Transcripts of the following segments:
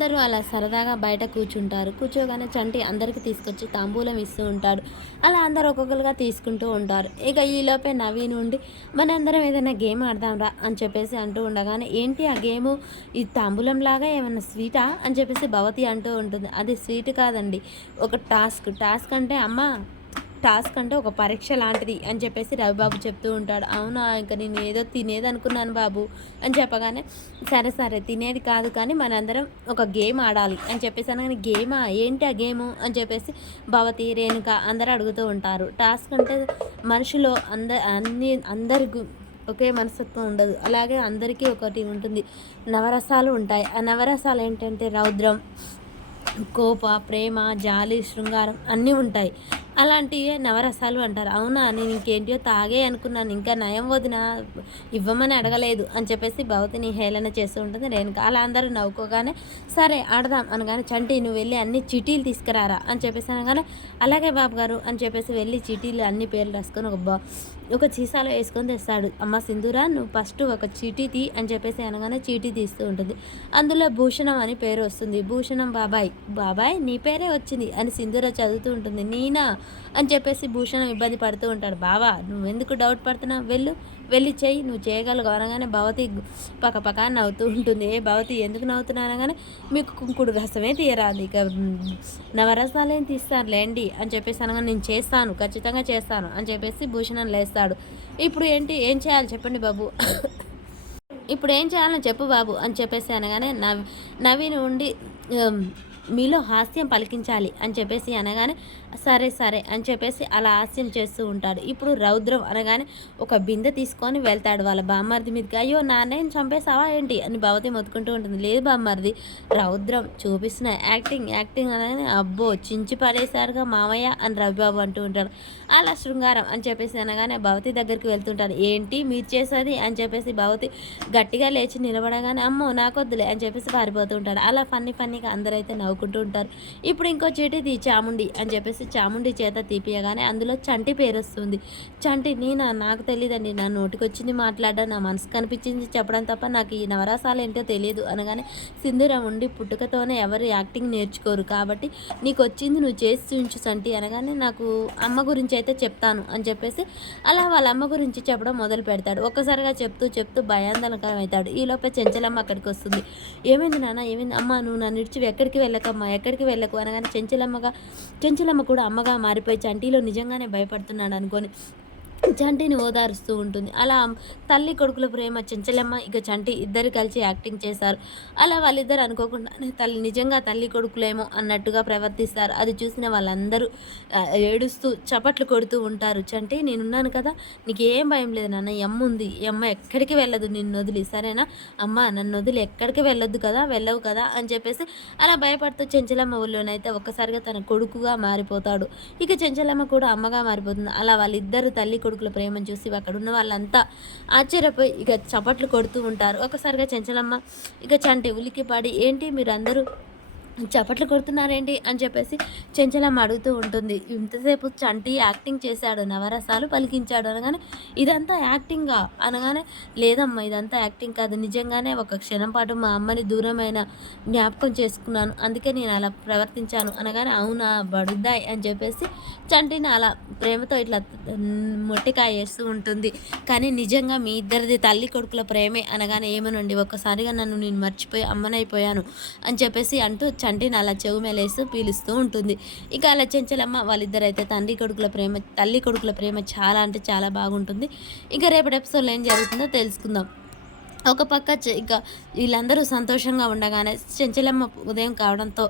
అందరూ అలా సరదాగా బయట కూర్చుంటారు. కూర్చోగానే చంటి అందరికి తీసుకొచ్చి తాంబూలం ఇస్తూ ఉంటాడు. అలా అందరూ ఒక్కొక్కరుగా తీసుకుంటూ ఉంటారు. ఇక ఈలోపే నవీన్ ఉండి మనందరం ఏదైనా గేమ్ ఆడదాంరా అని చెప్పేసి అంటూ ఉండగానే, ఏంటి ఆ గేము, ఈ తాంబూలంలాగా ఏమన్నా స్వీటా అని చెప్పేసి భవతి అంటూ ఉంటుంది. అది స్వీట్ కాదండి, ఒక టాస్క్ అంటే అమ్మ, టాస్క్ అంటే ఒక పరీక్ష లాంటిది అని చెప్పేసి రవిబాబు చెప్తూ ఉంటాడు. అవునా, ఇంకా నేను ఏదో తినేది అనుకున్నాను బాబు అని చెప్పగానే, సరే సరే తినేది కాదు కానీ మనందరం ఒక గేమ్ ఆడాలి అని చెప్పేసి అనగానే, గేమా ఏంటి ఆ గేము అని చెప్పేసి భవతి, రేణుక అందరూ అడుగుతూ ఉంటారు. టాస్క్ అంటే మనిషిలో అందరికి ఒకే మనస్తత్వం ఉండదు, అలాగే అందరికీ ఒకటి ఉంటుంది, నవరసాలు ఉంటాయి. ఆ నవరసాలు ఏంటంటే రౌద్రం, కోప, ప్రేమ, జాలి, శృంగారం అన్నీ ఉంటాయి. అలాంటివే నవరసాలు అంటారు. అవునా, నేను ఇంకేంటియో తాగే అనుకున్నాను, ఇంకా నయం వదిన ఇవ్వమని అడగలేదు అని చెప్పేసి భవతిని హేళన చేస్తూ ఉంటుంది రేణుక. అలా అందరూ నవ్వుకోగానే, సరే ఆడదాం అనగానే, చంటి నువ్వు వెళ్ళి అన్ని చీటీలు తీసుకురారా అని చెప్పేసి అనగానే, అలాగే బాబు గారు అని చెప్పేసి వెళ్ళి చీటీలు అన్ని పేర్లు రాసుకొని ఒక సీసాలో వేసుకొని తెస్తాడు. అమ్మ సింధూరా, నువ్వు ఫస్ట్ ఒక చీటీ తీ అని చెప్పేసి అనగానే చీటీ తీస్తూ ఉంటుంది. అందులో భూషణం అని పేరు వస్తుంది. భూషణం బాబాయ్, బాబాయ్ నీ పేరే వచ్చింది అని సింధూర చదువుతూ ఉంటుంది. నీనా అని చెప్పేసి భూషణం ఇబ్బంది పడుతూ ఉంటాడు. బావా నువ్వెందుకు డౌట్ పడుతున్నావు, వెళ్ళి చెయ్యి, నువ్వు చేయగలవు అనగానే భవతి పక్క నవ్వుతూ ఉంటుంది. ఏ భవతి ఎందుకు నవ్వుతున్నా అనగానే, మీకు కుంకుడు రసమే తీయరాదు, ఇక నవరసాలేం తీస్తానులేండి అని చెప్పేసి అనగానే, నేను చేస్తాను, ఖచ్చితంగా చేస్తాను అని చెప్పేసి భూషణం లేస్తాడు. ఇప్పుడు ఏం చేయాలి చెప్పండి బాబు, ఇప్పుడు ఏం చేయాలని చెప్పు బాబు అని చెప్పేసి అనగానే, నవీన్ ఉండి మీలో హాస్యం పలికించాలి అని చెప్పేసి అనగానే, సరే సరే అని చెప్పేసి అలా హాస్యం చేస్తూ ఉంటాడు. ఇప్పుడు రౌద్రం అనగానే ఒక బిందె తీసుకొని వెళ్తాడు వాళ్ళ బామ్మర్ది మీదకి. అయ్యో నాన్నని చంపేసావా ఏంటి అని భవతి మొత్తుకుంటూ ఉంటుంది. లేదు బామ్మర్ది, రౌద్రం చూపిస్తున్న యాక్టింగ్ అనగానే, అబ్బో చించి పడేశారుగా మామయ్య అని రవిబాబు అంటూ ఉంటాడు. అలా శృంగారం అని చెప్పేసి అనగానే భవతి దగ్గరికి వెళ్తుంటాడు. ఏంటి మీరు చేసేది అని చెప్పేసి భవతి గట్టిగా లేచి నిలబడగానే, అమ్మో నాకొద్దులే అని చెప్పేసి పారిపోతూ ఉంటాడు. అలా ఫన్నీగా అందరైతే నవ్వుకుంటూ ఉంటారు. ఇప్పుడు ఇంకో చీటీ చాముండి అని చెప్పేసి చాముండి చేత తీపియగానే అందులో చంటి పేరు వస్తుంది. చంటి నాకు తెలియదండి, నా నోటికొచ్చింది మాట్లాడడం, నా మనసు కనిపించింది చెప్పడం తప్ప నాకు ఈ నవరసాలు ఏంటో తెలియదు అనగానే, సింధూరం ఉండి పుట్టుకతోనే ఎవరు యాక్టింగ్ నేర్చుకోరు కాబట్టి నీకు వచ్చింది నువ్వు చేసి చూపించు చంటి అనగానే, నాకు అమ్మ గురించి అయితే చెప్తాను అని చెప్పేసి అలా వాళ్ళ అమ్మ గురించి చెప్పడం మొదలు పెడతాడు. ఒక్కసారిగా చెప్తూ భయాందోళనకరం అవుతాడు. ఈలోపే చెంచలమ్మ అక్కడికి వస్తుంది. ఏమైంది నాన్న, ఏమైంది అమ్మ, నువ్వు నన్ను ఇడిచి ఎక్కడికి వెళ్ళకమ్మా, ఎక్కడికి వెళ్ళకు అనగానే, చెంచలమ్మ కూడా అమ్మగా మారిపోయి చంటిలో నిజంగానే భయపడుతున్నాడు అనుకొని చంటిని ఓదారుస్తూ ఉంటుంది. అలా తల్లి కొడుకుల ప్రేమ చెంచలమ్మ ఇక చంటి ఇద్దరు కలిసి యాక్టింగ్ చేశారు. అలా వాళ్ళిద్దరు అనుకోకుండానే నిజంగా తల్లి కొడుకులేమో అన్నట్టుగా ప్రవర్తిస్తారు. అది చూసిన వాళ్ళందరూ ఏడుస్తూ చప్పట్లు కొడుతూ ఉంటారు. చంటి నేనున్నాను కదా, నీకు ఏం భయం లేదు నాన్న, ఈ అమ్మ ఉంది, ఈ అమ్మ ఎక్కడికి వెళ్ళదు నిన్ను వదిలి, సరేనా అమ్మ, నన్ను వదిలి ఎక్కడికి వెళ్ళవు కదా అని చెప్పేసి అలా భయపడుతూ చెంచలమ్మ ఊళ్ళోనైతే ఒక్కసారిగా తన కొడుకుగా మారిపోతాడు. ఇక చెంచలమ్మ కూడా అమ్మగా మారిపోతుంది. అలా వాళ్ళిద్దరు తల్లి కొడుకుల ప్రేమను చూసి అక్కడ ఉన్న వాళ్ళంతా ఆశ్చర్యపోయి ఇక చప్పట్లు కొడుతూ ఉంటారు. ఒకసారిగా చెంచలమ్మ ఇక చంటి ఉలిక్కిపడి, ఏంటి మీరు అందరూ చప్పట్లు కొడుతున్నారేంటి అని చెప్పేసి చెంచలమ్మ అడుగుతూ ఉంటుంది. ఇంతసేపు చంటి యాక్టింగ్ చేశాడు, నవరసాలు పలికించాడు అనగానే, ఇదంతా యాక్టింగా అనగానే, లేదమ్మా ఇదంతా యాక్టింగ్ కాదు, నిజంగానే ఒక క్షణం పాటు మా అమ్మని దూరమైన జ్ఞాపకం చేసుకున్నాను, అందుకే నేను అలా ప్రవర్తించాను అనగానే, అవునా బడుద్దాయి అని చెప్పేసి చంటిని అలా ప్రేమతో ఇట్లా మొట్టికాయ వేస్తూ ఉంటుంది. కానీ నిజంగా మీ ఇద్దరిది తల్లి కొడుకుల ప్రేమే అనగానే, ఏమనండి ఒక్కసారిగా నేను మర్చిపోయి అమ్మనైపోయాను అని చెప్పేసి అంటూ చంటిని అలా చెవు మేలేస్తూ పీలుస్తూ ఉంటుంది. ఇక అలా చెంచలమ్మ వాళ్ళిద్దరైతే తల్లి కొడుకుల ప్రేమ చాలా అంటే చాలా బాగుంటుంది. ఇక రేపటి ఎపిసోడ్లో ఏం జరుగుతుందో తెలుసుకుందాం. ఒక పక్క ఇక వీళ్ళందరూ సంతోషంగా ఉండగానే చెంచలమ్మ ఉదయం కావడంతో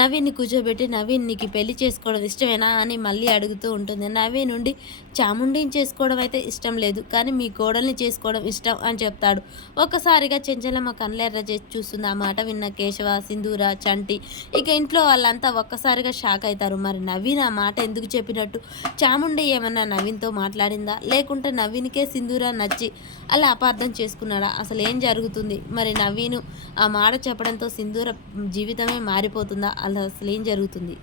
నవీన్ని కూర్చోబెట్టి, నవీన్ నీకు పెళ్లి చేసుకోవడం ఇష్టమేనా అని మళ్ళీ అడుగుతూ ఉంటుంది. నవీన్ నుండి చాముండిని చేసుకోవడం అయితే ఇష్టం లేదు, కానీ మీ కోడల్ని చేసుకోవడం ఇష్టం అని చెప్తాడు. ఒక్కసారిగా చెంచలమ్మ కళ్ళెర్ర చేసి చూస్తుంది. ఆ మాట విన్న కేశవ, సింధూర, చంటి ఇక ఇంట్లో వాళ్ళంతా ఒక్కసారిగా షాక్ అవుతారు. మరి నవీన్ ఆ మాట ఎందుకు చెప్పినట్టు, చాముండి ఏమన్నా నవీన్తో మాట్లాడిందా, లేకుంటే నవీన్కే సింధూర నచ్చి అలా అపార్థం చేసుకున్నాడా, అసలు ఏం జరుగుతుంది, మరి నవీను ఆ మాట చెప్పడంతో సింధూర జీవితమే మారిపోతుందా, అలా అసలు ఏం జరుగుతుంది.